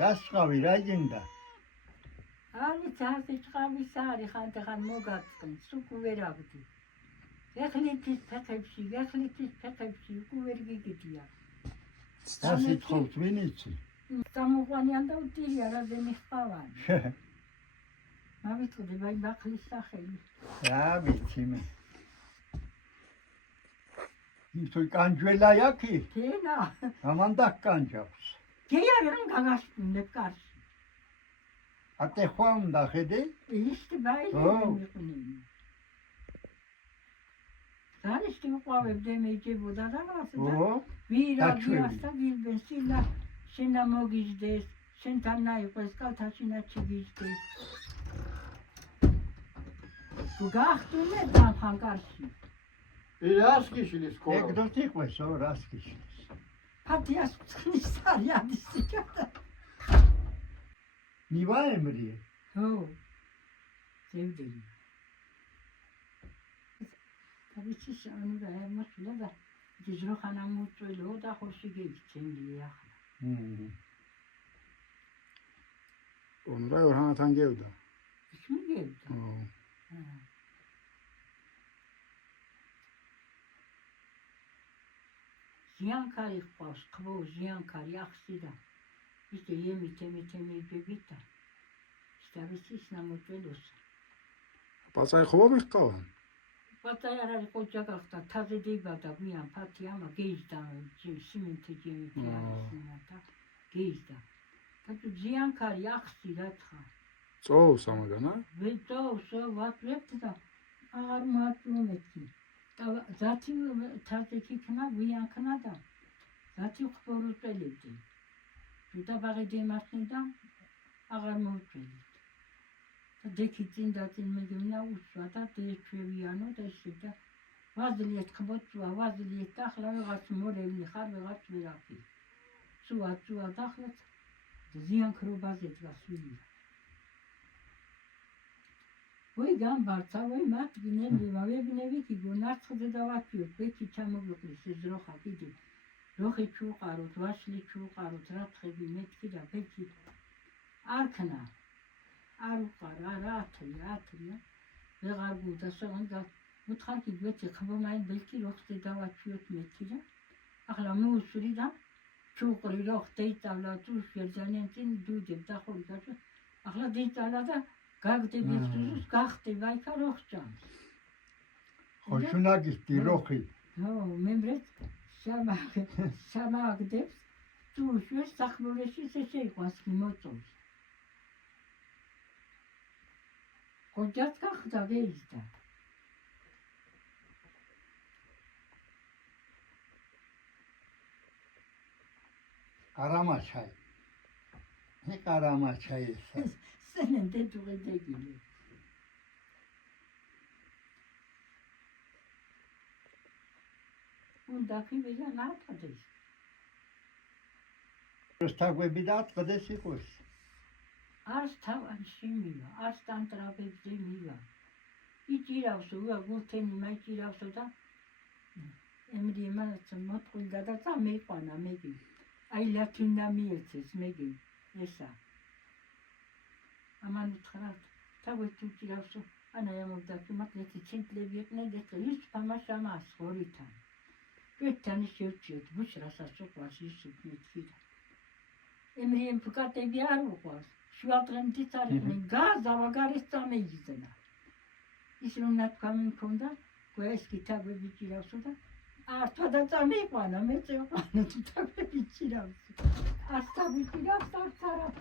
გასყავი რა გინდა? არის ასე წყავის არის ხანდახან მოგაწყენს, უკ ვერ ავდი. ეხლითის ფეხებში უკ ვერ გიგიდია. ასე თხოვთ ვინ იცი? გამოყვანიან და უდირია რაზენი ხავანი. მავიტყდი ვაი ბახლის სახელი. რა ვიცი მე. ისო კანჯველა იაკი? თენა. ამან დაკანჯავს. გეიარან გაგაშტუნებ კარში. ატე ხვამდა ხედი? ისე ბაი მიყვნენ. Zanishti uqavebde meijeboda da ო, viragiasta gilbensila shena mogijdes shentan naiqves kaltashinachi gijdes Gugahtume damxan qarshi რას გიშლის ეგ ხოლმე? დოთ იყვესო, რას გიშლის? Patias txnis ariadis ikata მივა ემრიე. Ho Sevdeli Tabii onu da yapmasıyla da Dizro xanam mutluydu, o da hoşu geçsin diye. onu da Orhan'dan geldi. Hiç mi geldi? Ziyankari qvas, qvo ziyankari yaxsida. İşte yemi bebita. İşte biz namutluyuz. პაწაი ხო მიყავან? Patayara qocha gaqta taze dibada mian pati ama geizda simenti jemi ta geizda. Tato ziyankari yaxsi ratxa. წოვს ამაგანა? Veto so vatlebda agar matlumetki. Zati taze kikna viyankna da. Zati qvorutvelibdi. Juda bagi demasnida agar motvelibdi. Dekitsin datin megimna usva da deçveviyano da işte vaziliyet qbotva vaziliyet daxla veqats morelni xar veqats verafi suva daxlat ziyan krobazet vasvili Voy gambarta voy mat gineli vavebnevi ki gonartsxde davatiot beki çamoguqlis zroxa kidi roxi çuqarot vasli çuqarot ratxebi metki da beki arkna Arukara, atria. Vegar burada sonunda mutfak gibi çıkmamayın belki yoksa davatçıyot metkiyle. Aklamı usulüden çukur yok deyit avlatı vercanetin duydum da koyacak. Akla deyit avlada gagde bekliyoruz gagde vayka rokcan. Hoşuna gitti roxi. Ho, memret şamak deps tuş ve sakmuresi seçey qaski motos. Qo'jat qaqda geizda. Qaramaçay. Ne qaramaçayı? Senin de tuğede gibi. Undaki bile ne yapacağız? Rostagwebi da atqdes iqves. Ars tavanში მივა, ars დამტრაბებზე მივა. იჭირავსო, გულთენი მაიჭირავსო და ემრი მანაც მოტყვილდა და წამეიყვანა მეგი. აი ლათუნა მიეცეს მეგი, ესა. ამან უთხრათ, თავით უჭირავსო, ანა ამობდა თუ მაგეთი ცენტლები იყვნენ და ის თამაშამას ხორითან. ვეთანი შევჭიოთ, ბუშრასაც უყვარს ის მეთქიდა. ემრი ფუკატები არ უყვარს. Şuatlarımı tarifini gazda ve garista meclisine. İsmimlet kamin konuda bu eski tabi biçilavsu da artada tabi bana mece bana tabi biçilavsu. Asta biçilavsu tarafı.